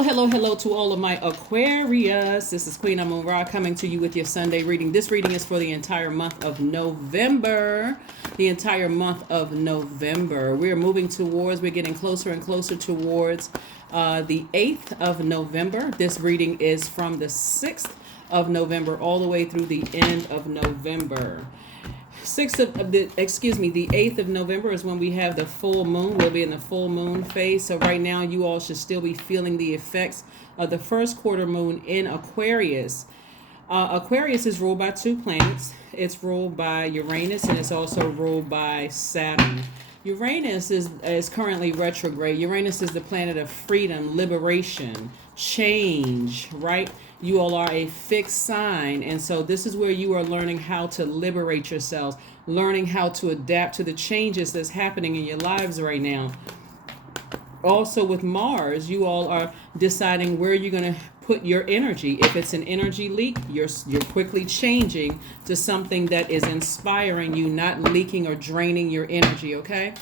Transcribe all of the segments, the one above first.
Hello to all of my Aquarius. This is Queen Amun Ra coming to you with your Sunday reading. This reading is for the entire month of November. We're getting closer and closer towards the 8th of November. This reading is from the 6th of November all the way through the end of November. The 8th of November is when we have the full moon. We'll be in the full moon phase. So right now you all should still be feeling the effects of the first quarter moon in Aquarius. Aquarius is ruled by two planets. It's ruled by Uranus and it's also ruled by Saturn. Uranus is currently retrograde. Uranus is the planet of freedom, liberation, change, right? You all are a fixed sign. And so this is where you are learning how to liberate yourselves, learning how to adapt to the changes that's happening in your lives right now. Also with Mars, you all are deciding where you're going to put your energy. If it's an energy leak, you're quickly changing to something that is inspiring you, not leaking or draining your energy, okay?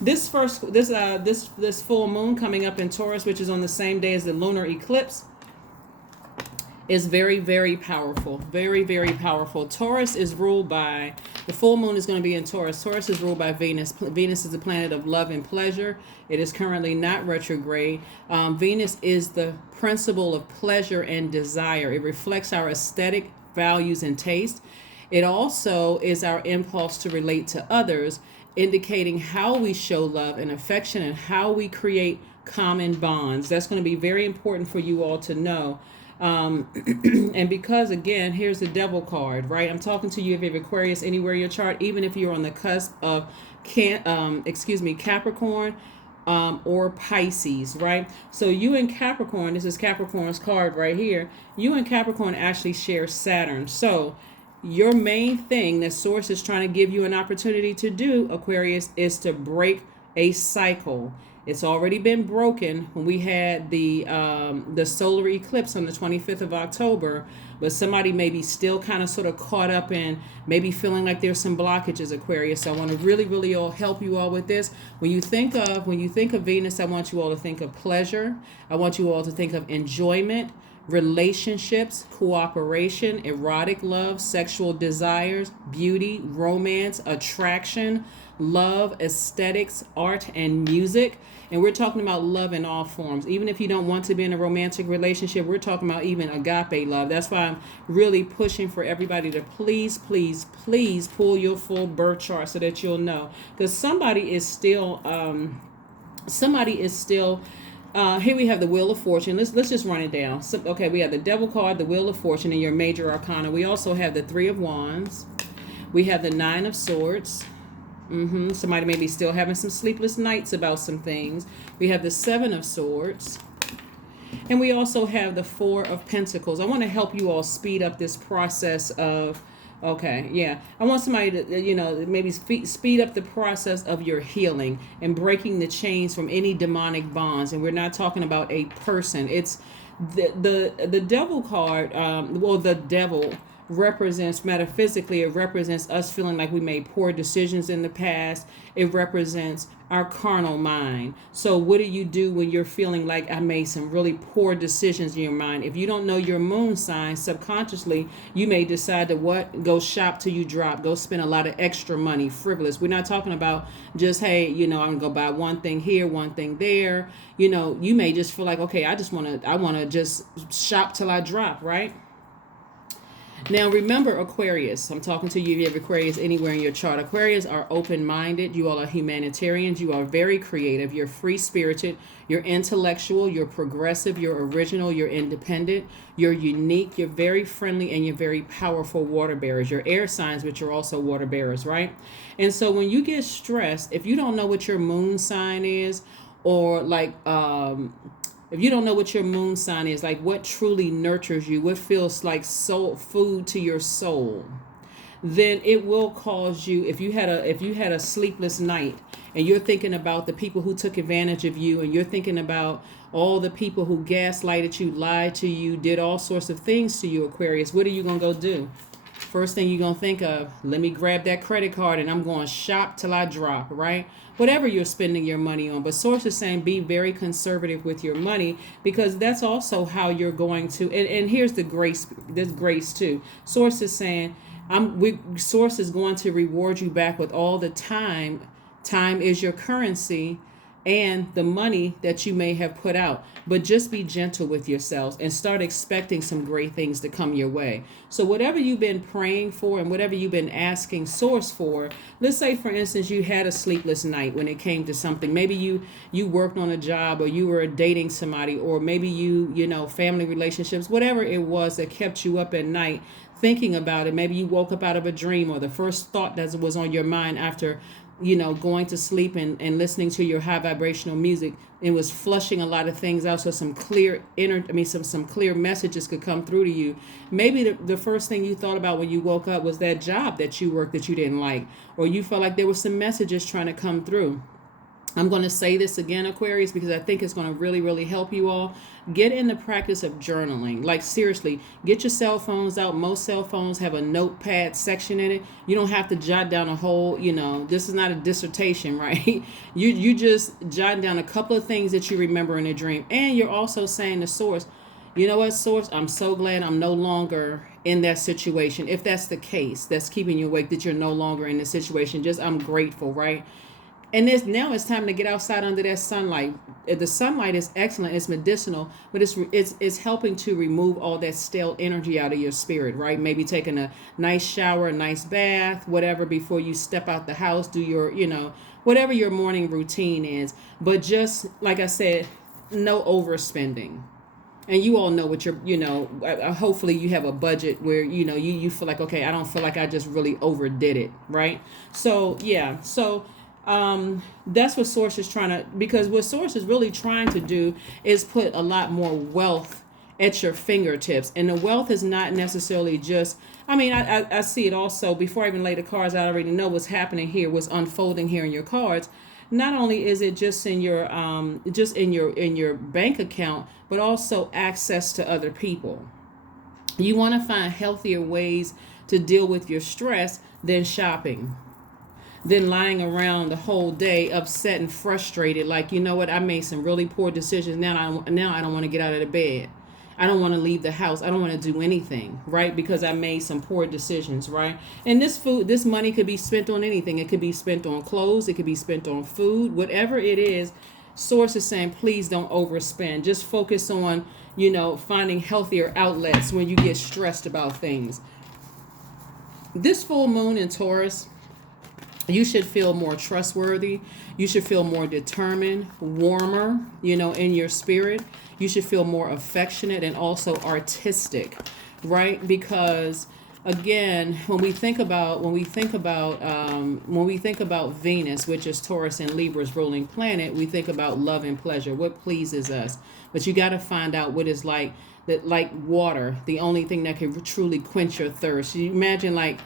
This full moon coming up in Taurus, which is on the same day as the lunar eclipse, is very, very powerful. Very, very powerful. Taurus is ruled by, the full moon is going to be in Taurus. Taurus is ruled by Venus. Venus is the planet of love and pleasure. It is currently not retrograde. Venus is the principle of pleasure and desire. It reflects our aesthetic values and taste. It also is our impulse to relate to others, indicating how we show love and affection and how we create common bonds. That's going to be very important for you all to know. And because again, here's the devil card, right? I'm talking to you if you have Aquarius anywhere in your chart, even if you're on the cusp of Capricorn or Pisces, right? So you and Capricorn, this is Capricorn's card right here. You and Capricorn actually share Saturn. So your main thing that Source is trying to give you an opportunity to do, Aquarius, is to break a cycle. It's already been broken when we had the solar eclipse on the 25th of October, but somebody may be still kind of sort of caught up in maybe feeling like there's some blockages, Aquarius. So I want to really all help you all with this. When you think of Venus, I want you all to think of pleasure. I want you all to think of enjoyment, relationships, cooperation, erotic love, sexual desires, beauty, romance, attraction, love, aesthetics, art, and music. And we're talking about love in all forms. Even if you don't want to be in a romantic relationship, we're talking about even agape love. That's why I'm really pushing for everybody to please pull your full birth chart so that you'll know. Because somebody is still here we have the Wheel of Fortune. Let's just run it down. So, okay, we have the Devil card, the Wheel of Fortune in your major arcana. We also have the Three of Wands. We have the Nine of Swords. Somebody may be still having some sleepless nights about some things. We have the Seven of Swords. And we also have the Four of Pentacles. I want to help you all speed up this process of, I want somebody to, maybe speed up the process of your healing and breaking the chains from any demonic bonds. And we're not talking about a person. It's the Devil card, the devil represents, metaphysically, it represents us feeling like we made poor decisions in the past. It represents our carnal mind. So what do you do when you're feeling like I made some really poor decisions in your mind? If you don't know your moon sign, subconsciously you may decide to go shop till you drop, go spend a lot of extra money, frivolous. We're not talking about just, hey, I'm gonna go buy one thing here, one thing there. You may just feel like, okay, I want to just shop till I drop, right? Now, remember, Aquarius, I'm talking to you if you have Aquarius anywhere in your chart. Aquarius are open-minded. You all are humanitarians. You are very creative. You're free-spirited. You're intellectual. You're progressive. You're original. You're independent. You're unique. You're very friendly, and you're very powerful water bearers. You're air signs, but you're also water bearers, right? And so when you get stressed, if you don't know what your moon sign is, or if you don't know what your moon sign is, like what truly nurtures you, what feels like soul food to your soul, then it will cause you, if you had a sleepless night and you're thinking about the people who took advantage of you, and you're thinking about all the people who gaslighted you, lied to you, did all sorts of things to you, Aquarius, what are you going to go do? first thing you're going to think of, let me grab that credit card and I'm going to shop till I drop, right? Whatever you're spending your money on. But Source is saying be very conservative with your money, because that's also how you're going to, and here's the grace, there's grace too. Source is saying, Source is going to reward you back with all the time. Time is your currency, and the money that you may have put out. But just be gentle with yourselves and start expecting some great things to come your way. So whatever you've been praying for and whatever you've been asking Source for, let's say, for instance, you had a sleepless night when it came to something. Maybe you worked on a job, or you were dating somebody, or maybe family relationships, whatever it was that kept you up at night thinking about it. Maybe you woke up out of a dream, or the first thought that was on your mind after going to sleep and listening to your high vibrational music, it was flushing a lot of things out, so some clear some clear messages could come through to you. Maybe the first thing you thought about when you woke up was that job that you worked that you didn't like, or you felt like there were some messages trying to come through. I'm going to say this again, Aquarius, because I think it's going to really, really help you all. Get in the practice of journaling. Like, seriously, get your cell phones out. Most cell phones have a notepad section in it. You don't have to jot down a whole, this is not a dissertation, right? You just jot down a couple of things that you remember in a dream. And you're also saying to Source, you know what, Source, I'm so glad I'm no longer in that situation. If that's the case, that's keeping you awake, that you're no longer in the situation. Just, I'm grateful, right? And now it's time to get outside under that sunlight. The sunlight is excellent, it's medicinal, but it's helping to remove all that stale energy out of your spirit, right? Maybe taking a nice shower, a nice bath, whatever, before you step out the house, do your, whatever your morning routine is. But just, like I said, no overspending. And you all know what you're, hopefully you have a budget where, you feel like, okay, I don't feel like I just really overdid it, right? So, yeah, that's what Source is trying to, because what Source is really trying to do is put a lot more wealth at your fingertips. And the wealth is not necessarily just, I see it also, before I even lay the cards, I already know what's happening here, what's unfolding here in your cards. Not only is it just in your in your bank account, but also access to other people. You want to find healthier ways to deal with your stress than shopping, than lying around the whole day upset and frustrated, like, you know what, I made some really poor decisions. Now I don't want to get out of the bed. I don't want to leave the house. I don't want to do anything, right? Because I made some poor decisions, right? And this money could be spent on anything. It could be spent on clothes. It could be spent on food. Whatever it is, Source is saying, please don't overspend. Just focus on, finding healthier outlets when you get stressed about things. This full moon in Taurus, you should feel more trustworthy. You should feel more determined, warmer, in your spirit. You should feel more affectionate and also artistic, right? Because again, when we think about Venus, which is Taurus and Libra's ruling planet, we think about love and pleasure, what pleases us. But you got to find out what is like water, the only thing that can truly quench your thirst. You imagine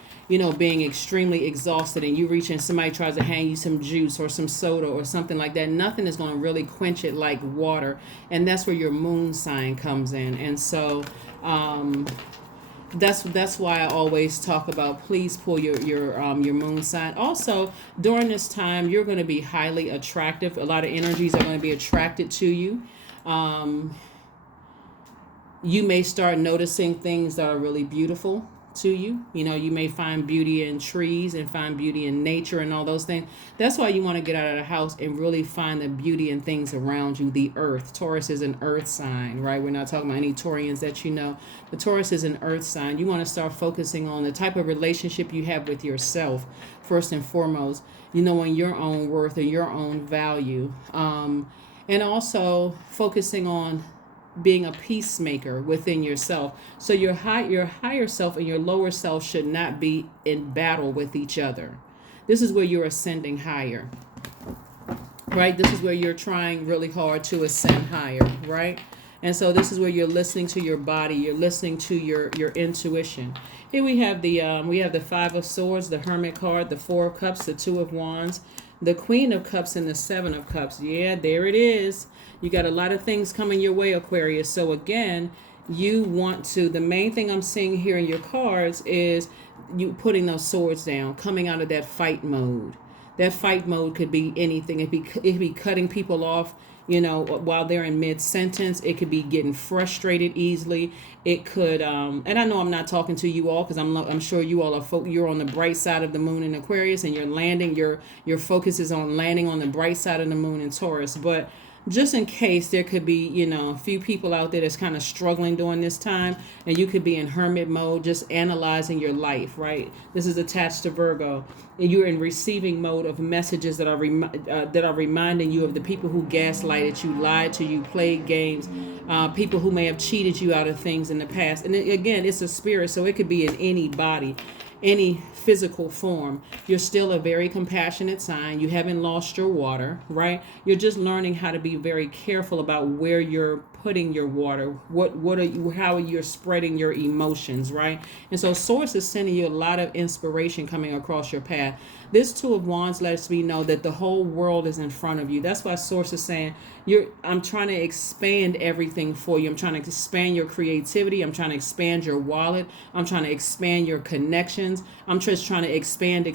being extremely exhausted and you reach and somebody tries to hand you some juice or some soda or something like that. Nothing is going to really quench it like water. And that's where your moon sign comes in. And so that's why I always talk about, please pull your moon sign. Also, during this time, you're going to be highly attractive. A lot of energies are going to be attracted to you. You may start noticing things that are really beautiful to you. You may find beauty in trees and find beauty in nature and all those things. That's why you want to get out of the house and really find the beauty in things around you. The earth. Taurus is an earth sign, right? We're not talking about any Taurians that you know, but Taurus is an earth sign. You want to start focusing on the type of relationship you have with yourself, first and foremost, on your own worth and your own value. And also focusing on being a peacemaker within yourself. So your higher self and your lower self should not be in battle with each other. This is where you're ascending higher, right? This is where you're trying really hard to ascend higher, right? And so this is where you're listening to your body. You're listening to your intuition. Here we have the Five of Swords, the Hermit card, the Four of Cups, the Two of Wands, the Queen of Cups, and the Seven of Cups. Yeah, there it is. You got a lot of things coming your way, Aquarius. So again, you want to, the main thing I'm seeing here in your cards is you putting those swords down, coming out of that fight mode. That fight mode could be anything. It could be cutting people off, while they're in mid-sentence. It could be getting frustrated easily. It could, and I know I'm not talking to you all because I'm sure you all you're on the bright side of the moon in Aquarius, and you're landing. Your focus is on landing on the bright side of the moon in Taurus. But just in case there could be, a few people out there that's kind of struggling during this time, and you could be in hermit mode, just analyzing your life, right? This is attached to Virgo, and you're in receiving mode of messages that are reminding you of the people who gaslighted you, lied to you, played games, people who may have cheated you out of things in the past. And again, it's a spirit, so it could be in any body, any physical form. You're still a very compassionate sign. You haven't lost your water, right? You're just learning how to be very careful about where you're putting your water. How you're spreading your emotions, right? And so Source is sending you a lot of inspiration coming across your path. This Two of Wands lets me know that the whole world is in front of you. That's why Source is saying, I'm trying to expand everything for you. I'm trying to expand your creativity. I'm trying to expand your wallet. I'm trying to expand your connections. I'm just trying to expand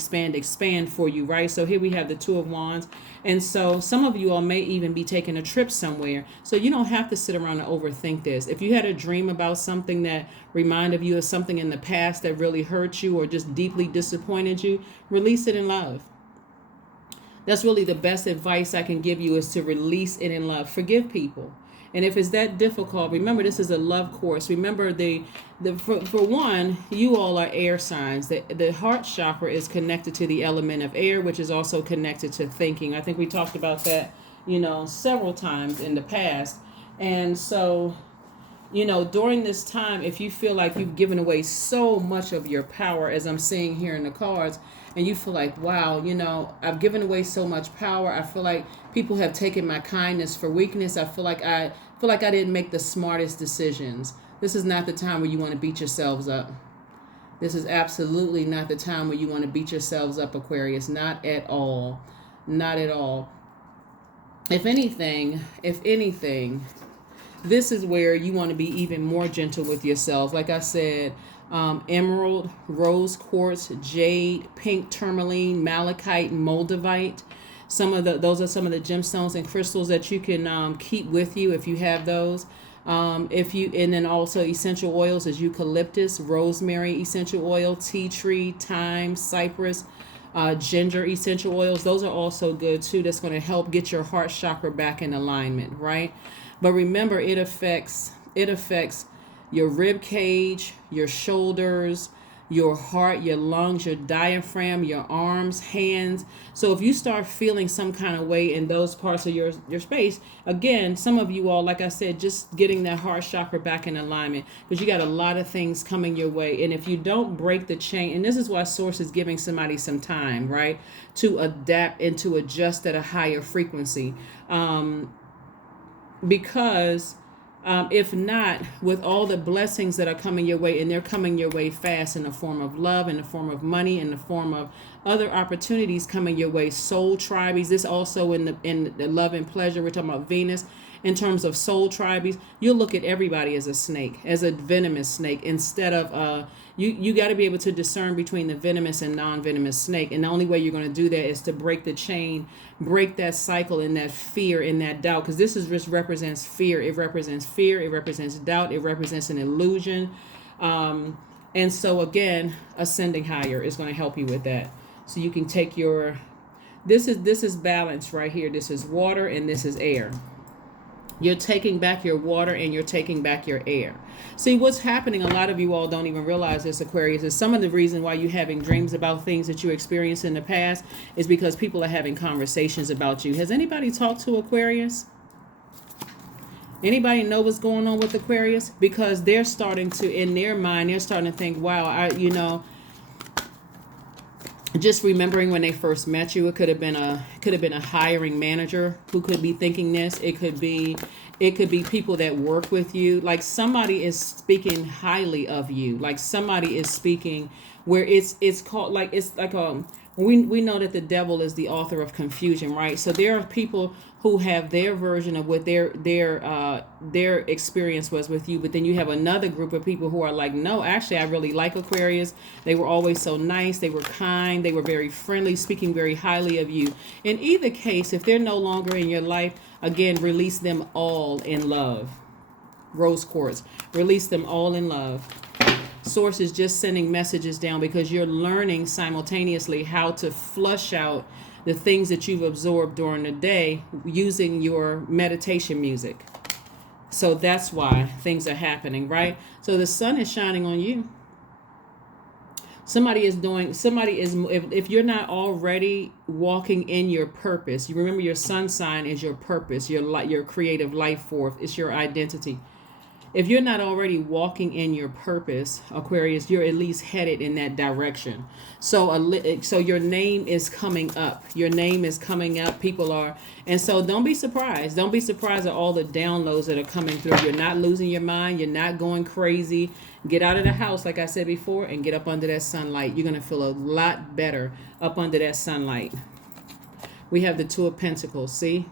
for you, right? So here we have the Two of Wands. And so some of you all may even be taking a trip somewhere. So you don't have to sit around and overthink this. If you had a dream about something that reminded you of something in the past that really hurt you or just deeply disappointed you, release it in love. That's really the best advice I can give you, is to release it in love. Forgive people. And if it's that difficult, remember this is a love course. Remember for one, you all are air signs. The heart chakra is connected to the element of air, which is also connected to thinking. I think we talked about that, several times in the past. And so, during this time, if you feel like you've given away so much of your power, as I'm seeing here in the cards, and you feel like, wow, I've given away so much power. I feel like people have taken my kindness for weakness. I feel like I didn't make the smartest decisions. This is not the time where you want to beat yourselves up. This is absolutely not the time where you want to beat yourselves up, Aquarius. Not at all. Not at all. If anything, this is where you want to be even more gentle with yourself. Like I said, emerald, rose quartz, jade, pink tourmaline, malachite, moldavite. Those are some of the gemstones and crystals that you can keep with you if you have those. And then also essential oils is eucalyptus, rosemary essential oil, tea tree, thyme, cypress, ginger essential oils. Those are also good too. That's going to help get your heart chakra back in alignment, right? But remember, it affects your rib cage, your shoulders, your heart, your lungs, your diaphragm, your arms, hands. So if you start feeling some kind of way in those parts of your space, again, some of you all, like I said, just getting that heart chakra back in alignment, because you got a lot of things coming your way. And if you don't break the chain, and this is why Source is giving somebody some time, right, to adapt and to adjust at a higher frequency. Because if not, with all the blessings that are coming your way, and they're coming your way fast in the form of love, in the form of money, in the form of other opportunities coming your way, soul tribes. This also in the love and pleasure. We're talking about Venus. In terms of soul tribes, you'll look at everybody as a snake, as a venomous snake, instead of you got to be able to discern between the venomous and non-venomous snake. And the only way you're going to do that is to break the chain, break that cycle and that fear and that doubt, because this is just represents fear. It represents fear. It represents doubt. It represents an illusion. And so again, ascending higher is going to help you with that. So you can take this is balance right here. This is water and this is air. You're taking back your water and you're taking back your air. See, what's happening, a lot of you all don't even realize this, Aquarius, is some of the reason why you're having dreams about things that you experienced in the past is because people are having conversations about you. Has anybody talked to Aquarius? Anybody know what's going on with Aquarius? Because they're starting to, in their mind, they're starting to think, wow, just remembering when they first met you, it could have been a hiring manager who could be thinking this. It could be people that work with you. Like somebody is speaking highly of you. Like somebody is speaking where it's called, like, it's like we know that the devil is the author of confusion, right? So there are people who have their version of what their experience was with you, but then you have another group of people who are like, no, actually, I really like Aquarius. They were always so nice. They were kind. They were very friendly, speaking very highly of you. In either case, if they're no longer in your life, again, release them all in love. Rose quartz, release them all in love. Source is just sending messages down because you're learning simultaneously how to flush out the things that you've absorbed during the day using your meditation music. So that's why things are happening, right? So the sun is shining on you. If you're not already walking in your purpose, you remember your sun sign is your purpose, your creative life force, it's your identity. If you're not already walking in your purpose, Aquarius, you're at least headed in that direction. So your name is coming up. Your name is coming up. People are, and so don't be surprised. Don't be surprised at all the downloads that are coming through. You're not losing your mind. You're not going crazy. Get out of the house, like I said before, and get up under that sunlight. You're going to feel a lot better up under that sunlight. We have the Two of Pentacles, see?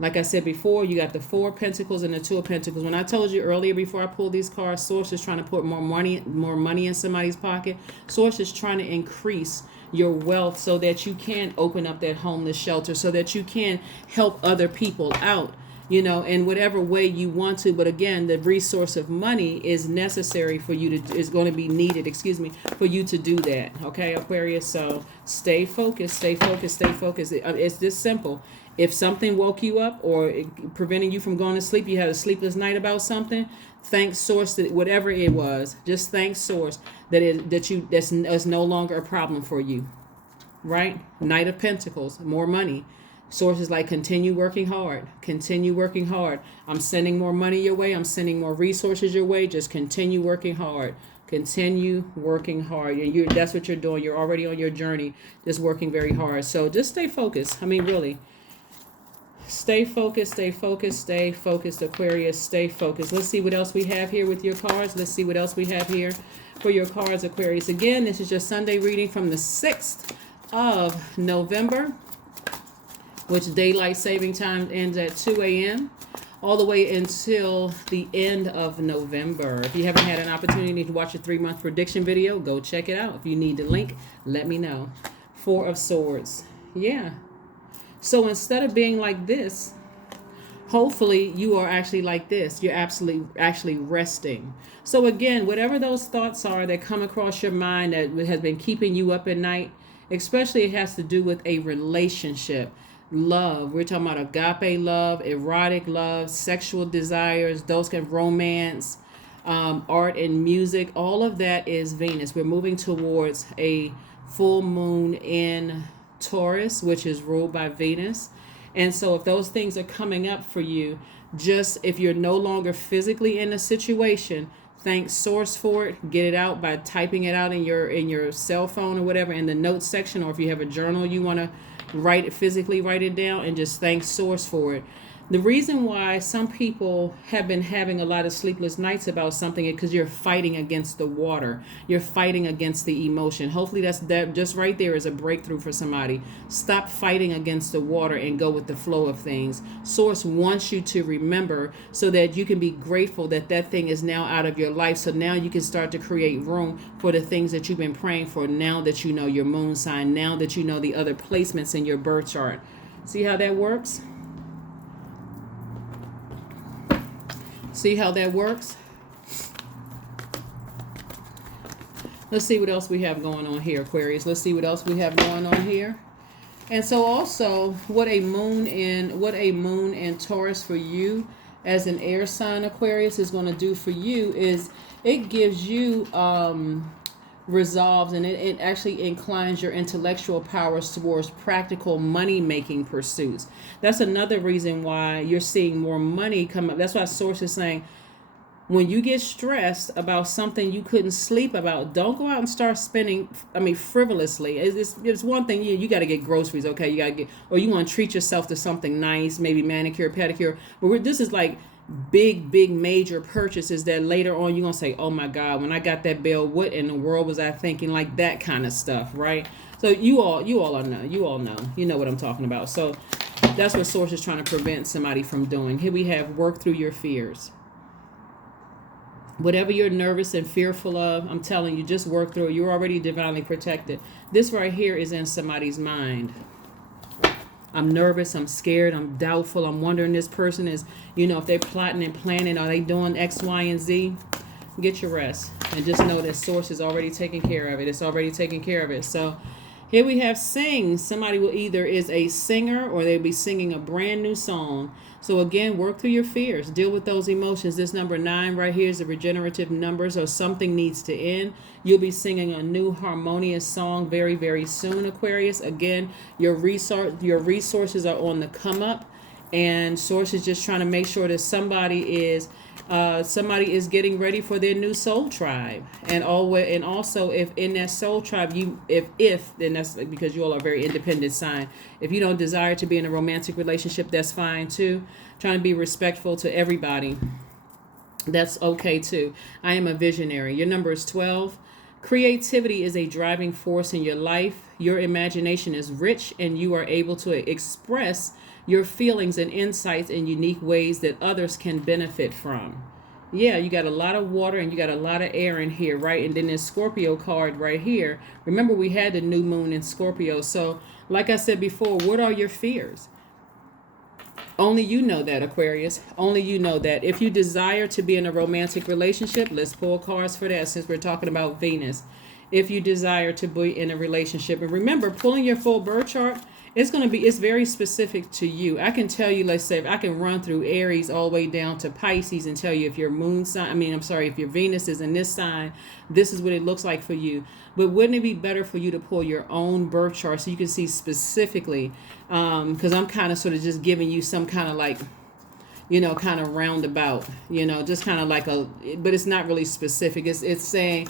Like I said before, you got the Four of Pentacles and the Two of Pentacles. When I told you earlier before I pulled these cards, Source is trying to put more money in somebody's pocket. Source is trying to increase your wealth so that you can open up that homeless shelter, so that you can help other people out, in whatever way you want to. But again, the resource of money is necessary for you is going to be needed, for you to do that. Okay, Aquarius. So stay focused, stay focused, stay focused. It's this simple. If something woke you up or preventing you from going to sleep, you had a sleepless night about something, thank Source that whatever it was, just thank Source that's no longer a problem for you, right? Knight of Pentacles, more money. Source is like, continue working hard. Continue working hard. I'm sending more money your way. I'm sending more resources your way. Just continue working hard. Continue working hard. And that's what you're doing. You're already on your journey, just working very hard. So just stay focused. I mean, really. Stay focused, stay focused, stay focused, Aquarius, stay focused. Let's see what else we have here with your cards. Let's see what else we have here for your cards, Aquarius. Again, this is your Sunday reading from the 6th of November, which daylight saving time ends at 2 a.m. all the way until the end of November. If you haven't had an opportunity to watch a 3-month prediction video, go check it out. If you need the link, let me know. Four of Swords. Yeah. So instead of being like this, hopefully you are actually like this. You're actually resting. So again, whatever those thoughts are that come across your mind that has been keeping you up at night, especially it has to do with a relationship, love. We're talking about agape love, erotic love, sexual desires, those kind of romance, art and music. All of that is Venus. We're moving towards a full moon in Taurus, which is ruled by Venus. And so if those things are coming up for you, just if you're no longer physically in a situation, thank Source for it. Get it out by typing it out in your cell phone or whatever in the notes section, or if you have a journal you want to physically write it down, and just thank Source for it. The reason why some people have been having a lot of sleepless nights about something is because you're fighting against the water. You're fighting against the emotion. Hopefully that just right there is a breakthrough for somebody. Stop fighting against the water and go with the flow of things. Source wants you to remember so that you can be grateful that thing is now out of your life. So now you can start to create room for the things that you've been praying for, now that you know your moon sign, now that you know the other placements in your birth chart. See how that works? See how that works? Let's see what else we have going on here, Aquarius. Let's see what else we have going on here. And so also, what a moon in Taurus for you as an air sign, Aquarius, is going to do for you is it gives you resolves, and it actually inclines your intellectual powers towards practical money-making pursuits. That's another reason why you're seeing more money come up. That's why Source is saying, when you get stressed about something you couldn't sleep about, don't go out and start spending, frivolously. It's one thing, you got to get groceries, okay? You got to get, or you want to treat yourself to something nice, maybe manicure, pedicure. But this is like big major purchases that later on you're going to say, oh my God, when I got that bill, what in the world was I thinking? Like that kind of stuff, right? So you all know. You know what I'm talking about. So that's what Source is trying to prevent somebody from doing. Here we have work through your fears. Whatever you're nervous and fearful of, I'm telling you, just work through it. You're already divinely protected. This right here is in somebody's mind. I'm nervous, I'm scared, I'm doubtful, I'm wondering this person is, if they're plotting and planning, are they doing X, Y, and Z? Get your rest. And just know that Source is already taking care of it. It's already taking care of it. So here we have sing. Somebody will either is a singer or they'll be singing a brand new song. So again, work through your fears. Deal with those emotions. This number 9 right here is a regenerative number. So something needs to end. You'll be singing a new harmonious song very, very soon, Aquarius. Again, your resources are on the come up. And Source is just trying to make sure that somebody is getting ready for their new soul tribe. And also if in that soul tribe then that's because you all are a very independent sign. If you don't desire to be in a romantic relationship, that's fine too. Trying to be respectful to everybody, that's okay too. I am a visionary. Your number is 12. Creativity is a driving force in your life. Your imagination is rich and you are able to express your feelings and insights in unique ways that others can benefit from. Yeah, you got a lot of water and you got a lot of air in here, right? And then this Scorpio card right here. Remember, we had the new moon in Scorpio. So like I said before, what are your fears? Only you know that, Aquarius. Only you know that. If you desire to be in a romantic relationship, let's pull cards for that since we're talking about Venus. If you desire to be in a relationship, and remember, pulling your full birth chart, it's very specific to you. I can tell you, let's say, if I can run through Aries all the way down to Pisces and tell you if your if your Venus is in this sign, this is what it looks like for you. But wouldn't it be better for you to pull your own birth chart so you can see specifically? Because I'm kind of sort of just giving you some kind of like, kind of roundabout, just kind of like but it's not really specific. It's saying,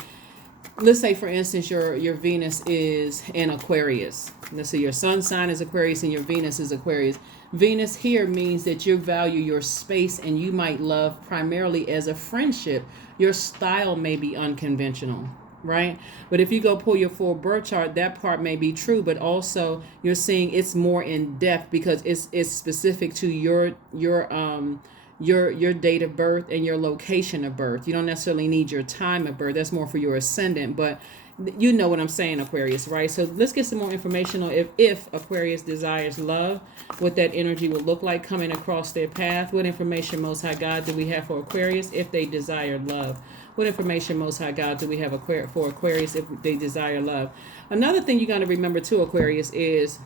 let's say, for instance, your Venus is in Aquarius. Let's say your sun sign is Aquarius and your Venus is Aquarius. Venus here means that you value your space and you might love primarily as a friendship. Your style may be unconventional, right? But if you go pull your full birth chart, that part may be true, but also you're seeing it's more in depth because it's specific to your date of birth and your location of birth. You don't necessarily need your time of birth. That's more for your ascendant, but you know what I'm saying, Aquarius, right? So let's get some more information on if Aquarius desires love, what that energy will look like coming across their path. What information, Most High God, do we have for Aquarius if they desire love? What information, Most High God, do we have for Aquarius if they desire love? Another thing you got to remember too, Aquarius, is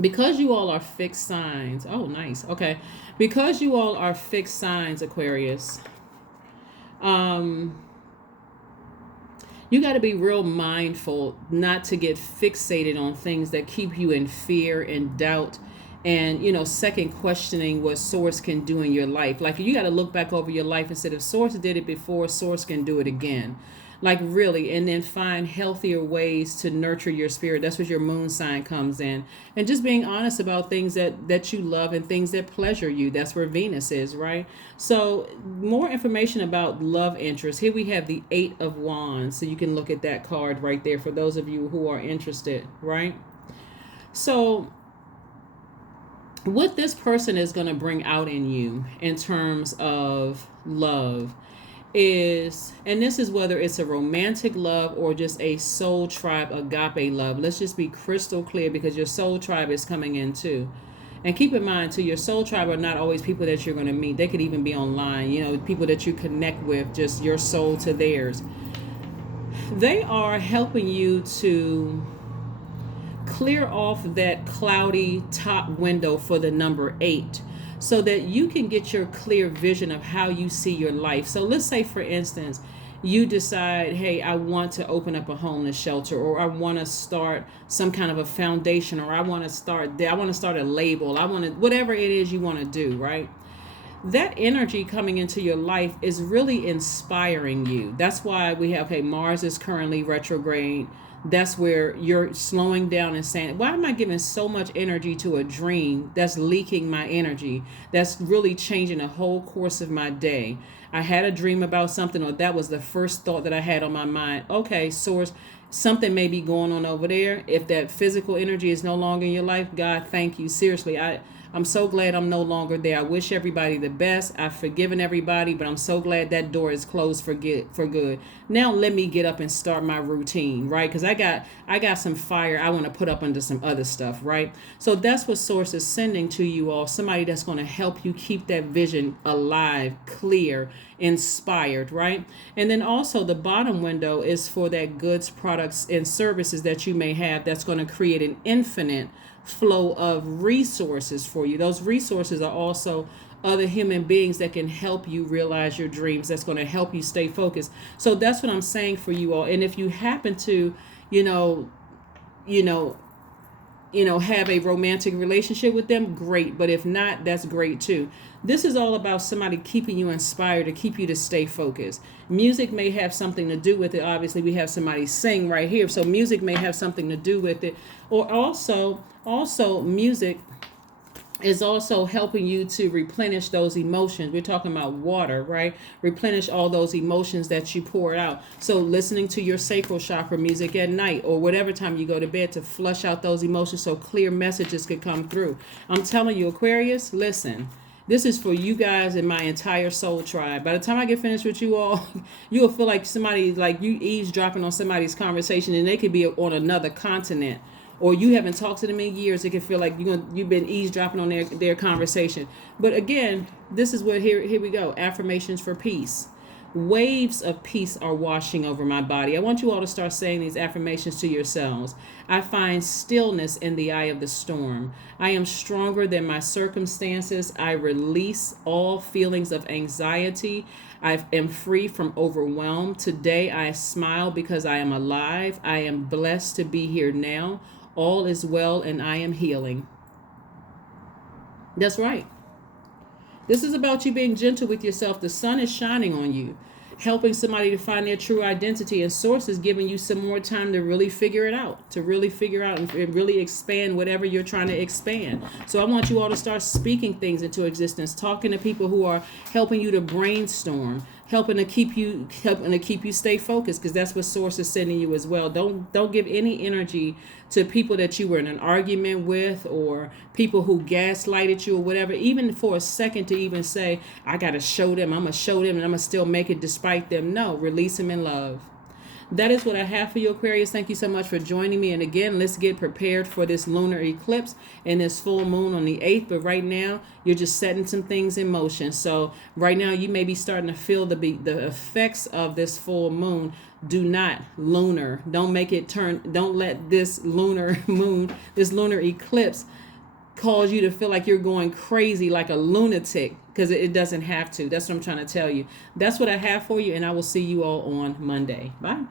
because you all are fixed signs. Oh, nice. Okay. Because you all are fixed signs, Aquarius, you got to be real mindful not to get fixated on things that keep you in fear and doubt and, second questioning what Source can do in your life. Like, you got to look back over your life and say, if Source did it before, Source can do it again. Like, really, and then find healthier ways to nurture your spirit. That's what your moon sign comes in. And just being honest about things that you love and things that pleasure you. That's where Venus is, right? So more information about love interest. Here we have the 8 of Wands. So you can look at that card right there for those of you who are interested, right? So what this person is going to bring out in you in terms of love is, and this is whether it's a romantic love or just a soul tribe agape love. Let's just be crystal clear because your soul tribe is coming in too. And keep in mind too, your soul tribe are not always people that you're going to meet. They could even be online, people that you connect with, just your soul to theirs. They are helping you to clear off that cloudy top window for the number 8. So that you can get your clear vision of how you see your life. So let's say, for instance, you decide, hey, I want to open up a homeless shelter, or I want to start some kind of a foundation, or I want to start a label. Whatever it is you want to do, right? that energy coming into your life is really inspiring you. That's why we have, okay, Mars is currently retrograde. That's where you're slowing down and saying, why am I giving so much energy to a dream that's leaking my energy? That's really changing the whole course of my day. I had a dream about something, or that was the first thought that I had on my mind. Okay, source, something may be going on over there. If that physical energy is no longer in your life, God, thank you. Seriously, I'm so glad I'm no longer there. I wish everybody the best. I've forgiven everybody, but I'm so glad that door is closed for good. Now let me get up and start my routine, right? Because I got some fire I want to put up under some other stuff, right? So that's what Source is sending to you all. Somebody that's going to help you keep that vision alive, clear, inspired, right? And then also the bottom window is for that goods, products, and services that you may have that's going to create an infinite flow of resources for you. Those resources are also other human beings that can help you realize your dreams, that's going to help you stay focused. So that's what I'm saying for you all. And if you happen to you know have a romantic relationship with them, great. But if not, that's great too. This is all about somebody keeping you inspired, to keep you to stay focused. Music may have something to do with it. Obviously, we have somebody sing right here, so music may have something to do with it. Or also music is also helping you to replenish those emotions. We're talking about water, right? Replenish all those emotions that you pour out. So listening to your sacral chakra music at night, or whatever time you go to bed, to flush out those emotions so clear messages could come through. I'm telling you, Aquarius, listen. This is for you guys and my entire soul tribe. By the time I get finished with you all, you'll feel like somebody, like you eavesdropping on somebody's conversation, and they could be on another continent, or you haven't talked to them in years. It can feel like you've been eavesdropping on their conversation. But again, this is what here we go. Affirmations for peace. Waves of peace are washing over my body. I want you all to start saying these affirmations to yourselves. I find stillness in the eye of the storm. I am stronger than my circumstances. I release all feelings of anxiety. I am free from overwhelm. Today I smile because I am alive. I am blessed to be here now. All is well and I am healing. That's right. This is about you being gentle with yourself. The sun is shining on you, helping somebody to find their true identity, and Source is giving you some more time to really figure it out, and really expand whatever you're trying to expand. So I want you all to start speaking things into existence, talking to people who are helping you to brainstorm, helping to keep you stay focused, because that's what Source is sending you as well. Don't give any energy to people that you were in an argument with, or people who gaslighted you or whatever, even for a second, to even say, I gotta show them, I'm gonna show them, and I'm gonna still make it despite them. No, release them in love. That is what I have for you, Aquarius. Thank you so much for joining me. And again, let's get prepared for this lunar eclipse and this full moon on the 8th. But right now, you're just setting some things in motion. So right now, you may be starting to feel the effects of this full moon. Do not don't make it turn. Don't let this lunar eclipse cause you to feel like you're going crazy like a lunatic, because it doesn't have to. That's what I'm trying to tell you. That's what I have for you, and I will see you all on Monday. Bye.